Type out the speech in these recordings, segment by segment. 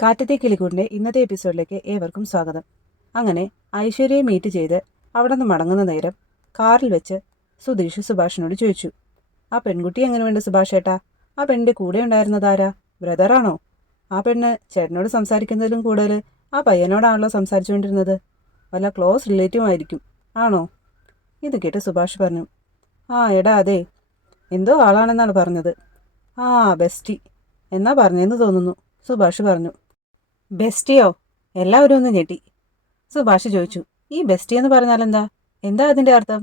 കാറ്റത്തെ കിളികൂടിന്റെ ഇന്നത്തെ എപ്പിസോഡിലേക്ക് ഏവർക്കും സ്വാഗതം. അങ്ങനെ ഐശ്വര്യയെ മീറ്റ് ചെയ്ത് അവിടെ നിന്ന് മടങ്ങുന്ന നേരം കാറിൽ വെച്ച് സുധീഷ് സുഭാഷിനോട് ചോദിച്ചു ആ പെൺകുട്ടി എങ്ങനെയുണ്ട് സുഭാഷ് ഏട്ടാ? ആ പെണ്ണിന്റെ കൂടെ ഉണ്ടായിരുന്നതാരാ ബ്രദറാണോ ആ പെണ്ണ് ചേട്ടനോട് സംസാരിക്കുന്നതിലും കൂടുതൽ ആ പയ്യനോടാണല്ലോ സംസാരിച്ചുകൊണ്ടിരുന്നത്. വല്ല ക്ലോസ് റിലേറ്റീവ് ആയിരിക്കും ആണോ? ഇത് കേട്ട് സുഭാഷ് പറഞ്ഞു ആ എടാ അതെ. എന്തോ ആളാണെന്നാണ് പറഞ്ഞത്. ആ ബെസ്റ്റി. എന്നാ പറഞ്ഞെന്ന് തോന്നുന്നു സുഭാഷ് പറഞ്ഞു. ബെസ്റ്റിയോ? എല്ലാവരും ഒന്ന് ഞെട്ടി. സുഭാഷ് ചോദിച്ചു ഈ ബെസ്റ്റി എന്ന് പറഞ്ഞാൽ എന്താ? എന്താ അതിന്റെ അർത്ഥം?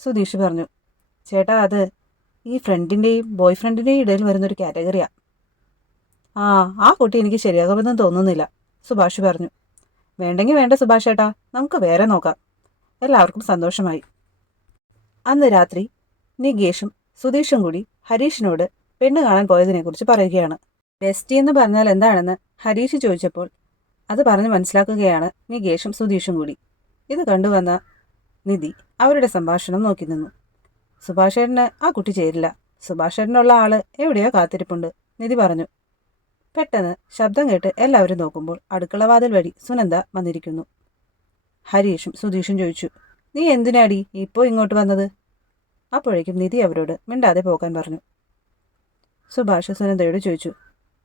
സുധീഷ് പറഞ്ഞു ചേട്ടാ അത് ഈ ഫ്രണ്ടിന്റെയും ബോയ് ഫ്രണ്ടിന്റെയും ഇടയിൽ വരുന്നൊരു കാറ്റഗറിയാണ് ആ ആ കുട്ടി എനിക്ക് ശരിയാകുമെന്ന് തോന്നുന്നില്ല സുഭാഷ് പറഞ്ഞു. വേണ്ടെങ്കിൽ വേണ്ട സുഭാഷ് ചേട്ടാ നമുക്ക് വേറെ നോക്കാം. എല്ലാവർക്കും സന്തോഷമായി. അന്ന് രാത്രി നികേഷും സുധീഷും കൂടി ഹരീഷിനോട് പെണ്ണ് കാണാൻ പോയതിനെക്കുറിച്ച് പറയുകയാണ്. ബെസ്റ്റി എന്ന് പറഞ്ഞാൽ എന്താണെന്ന് ഹരീഷ് ചോദിച്ചപ്പോൾ അത് പറഞ്ഞ് മനസ്സിലാക്കുകയാണ് നികേഷും സുധീഷും കൂടി. ഇത് കണ്ടുവന്ന നിധി അവരുടെ സംഭാഷണം നോക്കി നിന്നു. സുഭാഷേട്ടന് ആ കുട്ടി ചേരില്ല. സുഭാഷേട്ടനുള്ള ആൾ എവിടെയോ കാത്തിരിപ്പുണ്ട് നിധി പറഞ്ഞു. പെട്ടെന്ന് ശബ്ദം കേട്ട് എല്ലാവരും നോക്കുമ്പോൾ അടുക്കളവാതിൽ വഴി സുനന്ദ വന്നിരിക്കുന്നു. ഹരീഷും സുധീഷും ചോദിച്ചു നീ എന്തിനാടി ഇപ്പോൾ ഇങ്ങോട്ട് വന്നത്? അപ്പോഴേക്കും നിധി അവരോട് മിണ്ടാതെ പോകാൻ പറഞ്ഞു. സുഭാഷ് സുനന്ദയോട് ചോദിച്ചു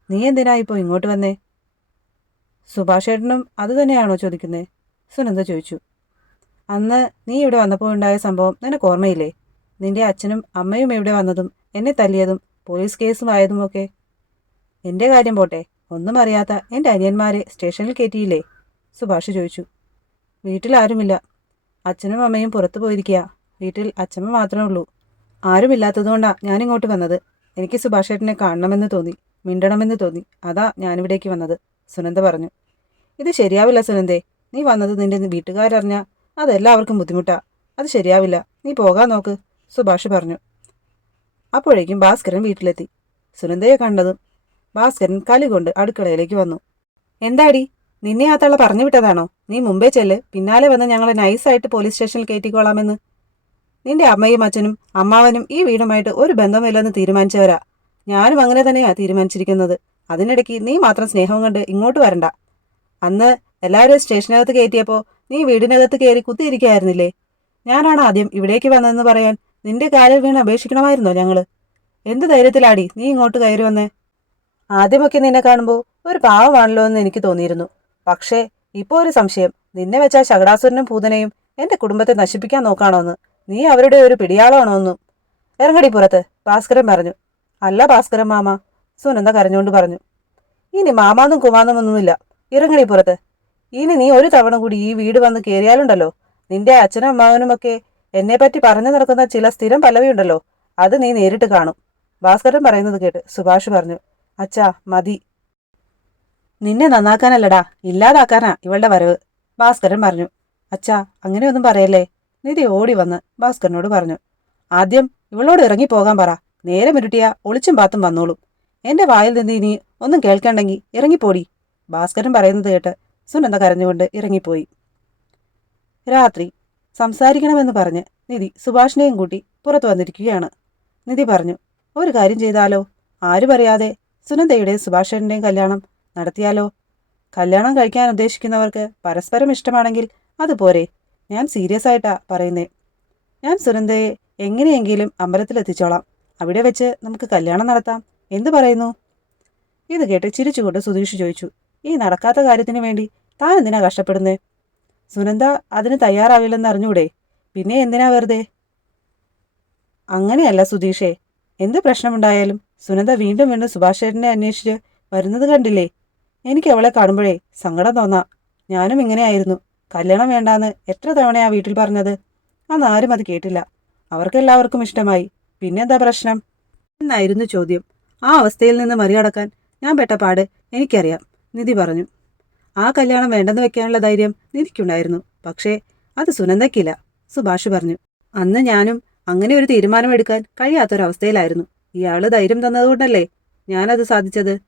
നീ എന്തിനാ ഇപ്പോൾ ഇങ്ങോട്ട് വന്നേ? സുഭാഷേട്ടനും അത് തന്നെയാണോ ചോദിക്കുന്നേ? സുനന്ദ ചോദിച്ചു. അന്ന് നീ ഇവിടെ വന്നപ്പോൾ ഉണ്ടായ സംഭവം നിനക്ക് ഓർമ്മയില്ലേ? നിന്റെ അച്ഛനും അമ്മയും ഇവിടെ വന്നതും എന്നെ തല്ലിയതും പോലീസ് കേസും ആയതുമൊക്കെ. എന്റെ കാര്യം പോട്ടെ ഒന്നും അറിയാത്ത എന്റെ അനിയന്മാരെ സ്റ്റേഷനിൽ കയറ്റിയില്ലേ സുഭാഷ് ചോദിച്ചു. വീട്ടിലാരുമില്ല അച്ഛനും അമ്മയും പുറത്തു പോയിരിക്കുക വീട്ടിൽ അച്ഛമ്മ മാത്രമേ ഉള്ളൂ. ആരുമില്ലാത്തതുകൊണ്ടാണ് ഞാനിങ്ങോട്ട് വന്നത്. എനിക്ക് സുഭാഷേട്ടനെ കാണണമെന്ന് തോന്നി. മിണ്ടണമെന്ന് തോന്നി. അതാ ഞാനിവിടേക്ക് വന്നത് സുനന്ദ പറഞ്ഞു. ഇത് ശരിയാവില്ല സുനന്ദേ നീ വന്നത് നിന്റെ വീട്ടുകാരറിഞ്ഞ അതെല്ലാവർക്കും ബുദ്ധിമുട്ടാ. അത് ശരിയാവില്ല നീ പോകാൻ നോക്ക് സുഭാഷ് പറഞ്ഞു. അപ്പോഴേക്കും ഭാസ്കരൻ വീട്ടിലെത്തി. സുനന്ദയെ കണ്ടതും ഭാസ്കരൻ കലി കൊണ്ട് അടുക്കളയിലേക്ക് വന്നു. എന്താടി നിന്നെ ആ തള്ള പറഞ്ഞു വിട്ടതാണോ? നീ മുമ്പേ ചെല്ല് പിന്നാലെ വന്ന് ഞങ്ങളെ നൈസായിട്ട് പോലീസ് സ്റ്റേഷനിൽ കയറ്റിക്കോളാമെന്ന്. നിന്റെ അമ്മയും അച്ഛനും അമ്മാവനും ഈ വീടുമായിട്ട് ഒരു ബന്ധമില്ലെന്ന് തീരുമാനിച്ചവരാ. ഞാനും അങ്ങനെ തന്നെയാണ് തീരുമാനിച്ചിരിക്കുന്നത്. അതിനിടയ്ക്ക് നീ മാത്രം സ്നേഹം കണ്ട് ഇങ്ങോട്ട് വരണ്ട. അന്ന് എല്ലാവരും സ്റ്റേഷനകത്ത് കയറ്റിയപ്പോൾ നീ വീടിനകത്ത് കയറി കുത്തിയിരിക്കായിരുന്നില്ലേ? ഞാനാണ് ആദ്യം ഇവിടേക്ക് വന്നതെന്ന് പറയാൻ നിന്റെ കാലിൽ വീണ് അപേക്ഷിക്കണമായിരുന്നോ ഞങ്ങൾ എന്ത് ധൈര്യത്തിലാടി നീ ഇങ്ങോട്ട് കയറി വന്നേ? ആദ്യമൊക്കെ നിന്നെ കാണുമ്പോൾ ഒരു പാവമാണല്ലോ എന്ന് എനിക്ക് തോന്നിയിരുന്നു. പക്ഷേ ഇപ്പോൾ ഒരു സംശയം. നിന്നെ വെച്ചാൽ ശകടാസുരനും പൂതനയും എന്റെ കുടുംബത്തെ നശിപ്പിക്കാൻ നോക്കാണോന്ന്? നീ അവരുടെ ഒരു പിടിയാളാണോ എന്നും ഇറങ്ങടി പുറത്ത് ഭാസ്കരൻ പറഞ്ഞു. അല്ല ഭാസ്കരൻ മാമ സുനന്ദ കരഞ്ഞുകൊണ്ട് പറഞ്ഞു. ഇനി മാമാന്നും കുമാന്നും ഒന്നുമില്ല. ഇറങ്ങണി പുറത്ത്. ഇനി നീ ഒരു തവണ കൂടി ഈ വീട് വന്ന് കയറിയാലുണ്ടല്ലോ നിന്റെ അച്ഛനും അമ്മാവനുമൊക്കെ എന്നെപ്പറ്റി പറഞ്ഞു നടക്കുന്ന ചില സ്ഥിരം പല്ലവിയുണ്ടല്ലോ അത് നീ നേരിട്ട് കാണും. ഭാസ്കരൻ പറയുന്നത് കേട്ട് സുഭാഷ് പറഞ്ഞു അച്ഛാ മതി. നിന്നെ നന്നാക്കാനല്ലടാ ഇല്ലാതാക്കാനാ ഇവളുടെ വരവ് ഭാസ്കരൻ പറഞ്ഞു. അച്ഛാ അങ്ങനെയൊന്നും പറയല്ലേ? നിധി ഓടി വന്ന് ഭാസ്കരനോട് പറഞ്ഞു. ആദ്യം ഇവളോട് ഇറങ്ങിപ്പോകാൻ പറ. നേരെ മുരുട്ടിയ ഒളിച്ചും പാത്തും വന്നോളും. എന്റെ വായിൽ നിന്ന് ഇനി ഒന്നും കേൾക്കണ്ടെങ്കിൽ ഇറങ്ങിപ്പോടി. ഭാസ്കരൻ പറയുന്നത് കേട്ട് സുനന്ദ കരഞ്ഞുകൊണ്ട് ഇറങ്ങിപ്പോയി. രാത്രി സംസാരിക്കണമെന്ന് പറഞ്ഞ് നിധി സുഭാഷിനെയും കൂട്ടി പുറത്തു വന്നിരിക്കുകയാണ്. നിധി പറഞ്ഞു ഒരു കാര്യം ചെയ്താലോ? ആരും അറിയാതെ സുനന്ദയുടെയും സുഭാഷേട്ടന്റെയും കല്യാണം നടത്തിയാലോ? കല്യാണം കഴിക്കാൻ ഉദ്ദേശിക്കുന്നവർക്ക് പരസ്പരം ഇഷ്ടമാണെങ്കിൽ അതുപോരെ ഞാൻ സീരിയസ് ആയിട്ടാ പറയുന്നേ. ഞാൻ സുനന്ദയെ എങ്ങനെയെങ്കിലും അമ്പലത്തിലെത്തിച്ചോളാം. അവിടെ വെച്ച് നമുക്ക് കല്യാണം നടത്താം. എന്തു പറയുന്നു? ഇത് കേട്ട് ചിരിച്ചുകൊണ്ട് സുധീഷ് ചോദിച്ചു ഈ നടക്കാത്ത കാര്യത്തിന് വേണ്ടി താൻ എന്തിനാ കഷ്ടപ്പെടുന്നത് സുനന്ദ അതിന് തയ്യാറാവില്ലെന്ന് അറിഞ്ഞൂടെ? പിന്നെ എന്തിനാ വെറുതെ? അങ്ങനെയല്ല സുധീഷേ എന്ത് പ്രശ്നമുണ്ടായാലും സുനന്ദ വീണ്ടും വീണ്ടും സുഭാഷ് ചേട്ടനെ അന്വേഷിച്ച് വരുന്നത് കണ്ടില്ലേ? എനിക്ക് അവളെ കാണുമ്പോഴേ സങ്കടം തോന്നാം. ഞാനും ഇങ്ങനെയായിരുന്നു. കല്യാണം വേണ്ടാന്ന് എത്ര തവണയാ വീട്ടിൽ പറഞ്ഞത്? ആരും അത് കേട്ടില്ല. അവർക്കെല്ലാവർക്കും ഇഷ്ടമായി. പിന്നെന്താ പ്രശ്നം? എന്നായിരുന്നു ചോദ്യം. ആ അവസ്ഥയിൽ നിന്ന് മറികടക്കാൻ ഞാൻ പെട്ട പാട് എനിക്കറിയാം നിധി പറഞ്ഞു. ആ കല്യാണം വേണ്ടെന്ന് വെക്കാനുള്ള ധൈര്യം നിധിക്കുണ്ടായിരുന്നു. പക്ഷേ അത് സുനന്ദയ്ക്കില്ല സുഭാഷ് പറഞ്ഞു. അന്ന് ഞാനും അങ്ങനെ ഒരു തീരുമാനമെടുക്കാൻ കഴിയാത്തൊരവസ്ഥയിലായിരുന്നു. ഇയാൾ ധൈര്യം തന്നതുകൊണ്ടല്ലേ ഞാനത് സാധിച്ചത്?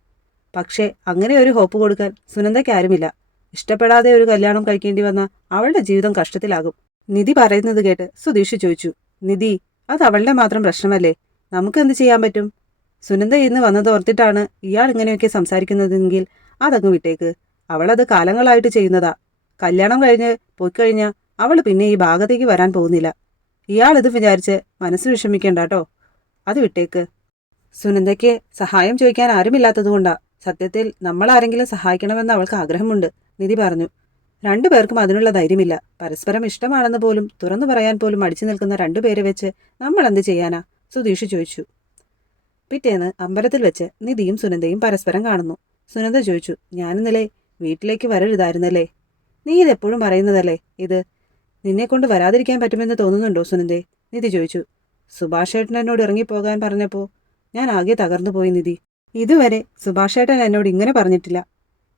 പക്ഷേ അങ്ങനെ ഒരു ഹോപ്പ് കൊടുക്കാൻ സുനന്ദയ്ക്ക് ആരുമില്ല. ഇഷ്ടപ്പെടാതെ ഒരു കല്യാണം കഴിക്കേണ്ടി വന്ന അവളുടെ ജീവിതം കഷ്ടത്തിലാകും. നിധി പറയുന്നത് കേട്ട് സുധീഷ് ചോദിച്ചു. നിധി അത് അവളുടെ മാത്രം പ്രശ്നമല്ലേ? നമുക്ക് എന്ത് ചെയ്യാൻ പറ്റും? സുനന്ദ ഇന്ന് വന്നത് ഓർത്തിട്ടാണ് ഇയാൾ ഇങ്ങനെയൊക്കെ സംസാരിക്കുന്നതെങ്കിൽ അതങ്ങ് വിട്ടേക്ക്. അവളത് കാലങ്ങളായിട്ട് ചെയ്യുന്നതാ. കല്യാണം കഴിഞ്ഞ് പോയിക്കഴിഞ്ഞാൽ അവൾ പിന്നെ ഈ ഭാഗത്തേക്ക് വരാൻ പോകുന്നില്ല. ഇയാളിത് വിചാരിച്ച് മനസ്സ് വിഷമിക്കണ്ട കേട്ടോ അത് വിട്ടേക്ക്. സുനന്ദയ്ക്ക് സഹായം ചോദിക്കാൻ ആരുമില്ലാത്തതുകൊണ്ടാ സത്യത്തിൽ നമ്മൾ ആരെങ്കിലും സഹായിക്കണമെന്ന് അവൾക്ക് ആഗ്രഹമുണ്ട് നിധി പറഞ്ഞു. രണ്ടുപേർക്കും അതിനുള്ള ധൈര്യമില്ല. പരസ്പരം ഇഷ്ടമാണെന്ന് പോലും തുറന്നു പറയാൻ പോലും അടിച്ചു നിൽക്കുന്ന രണ്ടുപേരെ വെച്ച് നമ്മൾ എന്ത് ചെയ്യാനാ? സുധീഷ് ചോദിച്ചു. പിറ്റേന്ന് അമ്പലത്തിൽ വെച്ച് നിധിയും സുനന്ദയും പരസ്പരം കാണുന്നു. സുനന്ദ ചോദിച്ചു ഞാനിന്നലെ വീട്ടിലേക്ക് വരരുതായിരുന്നല്ലേ? നീ ഇതെപ്പോഴും പറയുന്നതല്ലേ? ഇത് നിന്നെ കൊണ്ട് വരാതിരിക്കാൻ പറ്റുമെന്ന് തോന്നുന്നുണ്ടോ സുനന്ദേ? നിധി ചോദിച്ചു. സുഭാഷ് ഏട്ടൻ എന്നോട് ഇറങ്ങിപ്പോകാൻ പറഞ്ഞപ്പോൾ ഞാൻ ആകെ തകർന്നു പോയി നിധി. ഇതുവരെ സുഭാഷ് ഏട്ടൻ എന്നോട് ഇങ്ങനെ പറഞ്ഞിട്ടില്ല.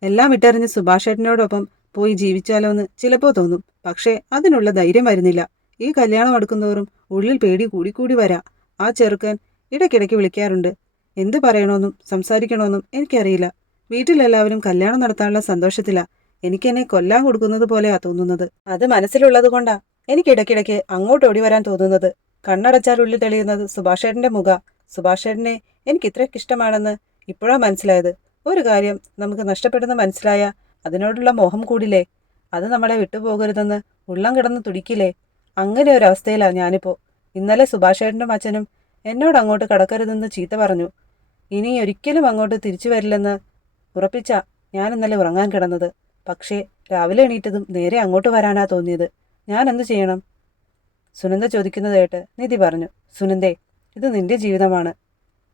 എല്ലാം വിട്ടറിഞ്ഞ് സുഭാഷ് ഏട്ടനോടൊപ്പം പോയി ജീവിച്ചാലോ എന്ന് ചിലപ്പോൾ തോന്നും. പക്ഷേ അതിനുള്ള ധൈര്യം വരുന്നില്ല. ഈ കല്യാണം അടുക്കുന്നതോറും ഉള്ളിൽ പേടി കൂടിക്കൂടി വരാ. ആ ചെറുക്കൻ ഇടയ്ക്കിടയ്ക്ക് വിളിക്കാറുണ്ട്. എന്ത് പറയണമെന്നും സംസാരിക്കണമെന്നും എനിക്കറിയില്ല. വീട്ടിലെല്ലാവരും കല്യാണം നടത്താനുള്ള സന്തോഷത്തിലാ. എനിക്ക് എന്നെ കൊല്ലാൻ കൊടുക്കുന്നത് പോലെയാ തോന്നുന്നത്. അത് മനസ്സിലുള്ളത് കൊണ്ടാ. എനിക്ക് ഇടയ്ക്കിടയ്ക്ക് അങ്ങോട്ട് ഓടി വരാൻ തോന്നുന്നത്. കണ്ണടച്ചാൽ ഉള്ളിൽ തെളിയുന്നത് സുഭാഷേട്ടന്റെ മുഖ. സുഭാഷേട്ടനെ എനിക്ക് ഇത്രയ്ക്ക് ഇഷ്ടമാണെന്ന് ഇപ്പോഴാ മനസ്സിലായത്. ഒരു കാര്യം നമുക്ക് നഷ്ടപ്പെടുന്ന മനസ്സിലായ അതിനോടുള്ള മോഹം കൂടില്ലേ? അത് നമ്മളെ വിട്ടുപോകരുതെന്ന് ഉള്ളം കിടന്ന് തുടിക്കില്ലേ? അങ്ങനെ ഒരു അവസ്ഥയിലാണ് ഞാനിപ്പോ. ഇന്നലെ സുഭാഷേട്ടന്റെ അച്ഛനും എന്നോട് അങ്ങോട്ട് കടക്കരുതെന്ന് ചീത്ത പറഞ്ഞു. ഇനി ഒരിക്കലും അങ്ങോട്ട് തിരിച്ചു വരില്ലെന്ന് ഉറപ്പിച്ച ഞാൻ ഇന്നലെ ഉറങ്ങാൻ കിടന്നത്. പക്ഷേ രാവിലെ എണീറ്റതും നേരെ അങ്ങോട്ട് വരാനാ തോന്നിയത്. ഞാൻ എന്തു ചെയ്യണം? സുനന്ദ ചോദിക്കുന്നത് കേട്ട് നിധി പറഞ്ഞു സുനന്ദേ ഇത് നിന്റെ ജീവിതമാണ്.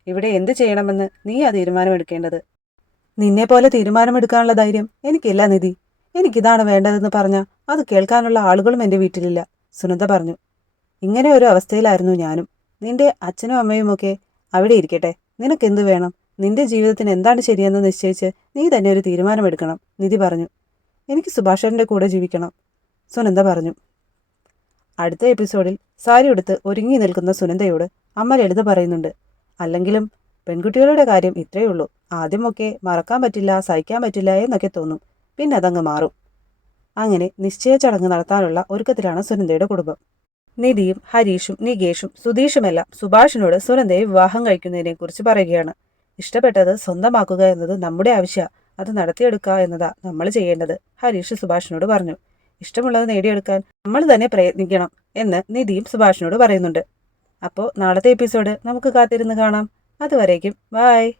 ഇവിടെ എന്ത് ചെയ്യണമെന്ന് നീ നീയാ തീരുമാനമെടുക്കേണ്ടത്? നിന്നെ പോലെ തീരുമാനമെടുക്കാനുള്ള ധൈര്യം എനിക്കില്ല നിധി. എനിക്കിതാണ് വേണ്ടതെന്ന് പറഞ്ഞ അത് കേൾക്കാനുള്ള ആളുകളും എന്റെ വീട്ടിലില്ല സുനന്ദ പറഞ്ഞു. ഇങ്ങനെ ഒരു അവസ്ഥയിലായിരുന്നു ഞാനും. നിന്റെ അച്ഛനും അമ്മയുമൊക്കെ അവിടെ ഇരിക്കട്ടെ. നിനക്കെന്ത് വേണം? നിന്റെ ജീവിതത്തിന് എന്താണ് ശരിയെന്ന് നിശ്ചയിച്ച് നീ തന്നെ ഒരു തീരുമാനമെടുക്കണം നിധി പറഞ്ഞു. എനിക്ക് സുഭാഷന്റെ കൂടെ ജീവിക്കണം സുനന്ദ പറഞ്ഞു. അടുത്ത എപ്പിസോഡിൽ സാരി ഉടുത്ത് ഒരുങ്ങി നിൽക്കുന്ന സുനന്ദയോട് അമ്മ ലളിത പറയുന്നുണ്ട് അല്ലെങ്കിലും പെൺകുട്ടികളുടെ കാര്യം ഇത്രയേ ഉള്ളൂ. ആദ്യമൊക്കെ മറക്കാൻ പറ്റില്ല സഹിക്കാൻ പറ്റില്ല എന്നൊക്കെ തോന്നും. പിന്നെ അതങ്ങ് മാറും. അങ്ങനെ നിശ്ചയ ചടങ്ങ് നടത്താനുള്ള ഒരുക്കത്തിലാണ് സുനന്ദയുടെ കുടുംബം. നിധിയും ഹരീഷും നികേഷും സുധീഷുമെല്ലാം സുഭാഷിനോട് സുനന്ദയെ വിവാഹം കഴിക്കുന്നതിനെക്കുറിച്ച് പറയുകയാണ്. ഇഷ്ടപ്പെട്ടത് സ്വന്തമാക്കുക എന്നത് നമ്മുടെ ആവശ്യ. അത് നടത്തിയെടുക്കുക എന്നതാ നമ്മൾ ചെയ്യേണ്ടത് ഹരീഷ് സുഭാഷിനോട് പറഞ്ഞു. ഇഷ്ടമുള്ളത് നേടിയെടുക്കാൻ നമ്മൾ തന്നെ പ്രയത്നിക്കണം എന്ന് നിധിയും സുഭാഷിനോട് പറയുന്നുണ്ട്. അപ്പോൾ നാളത്തെ എപ്പിസോഡ് നമുക്ക് കാത്തിരുന്ന് കാണാം. അതുവരേക്കും ബായ്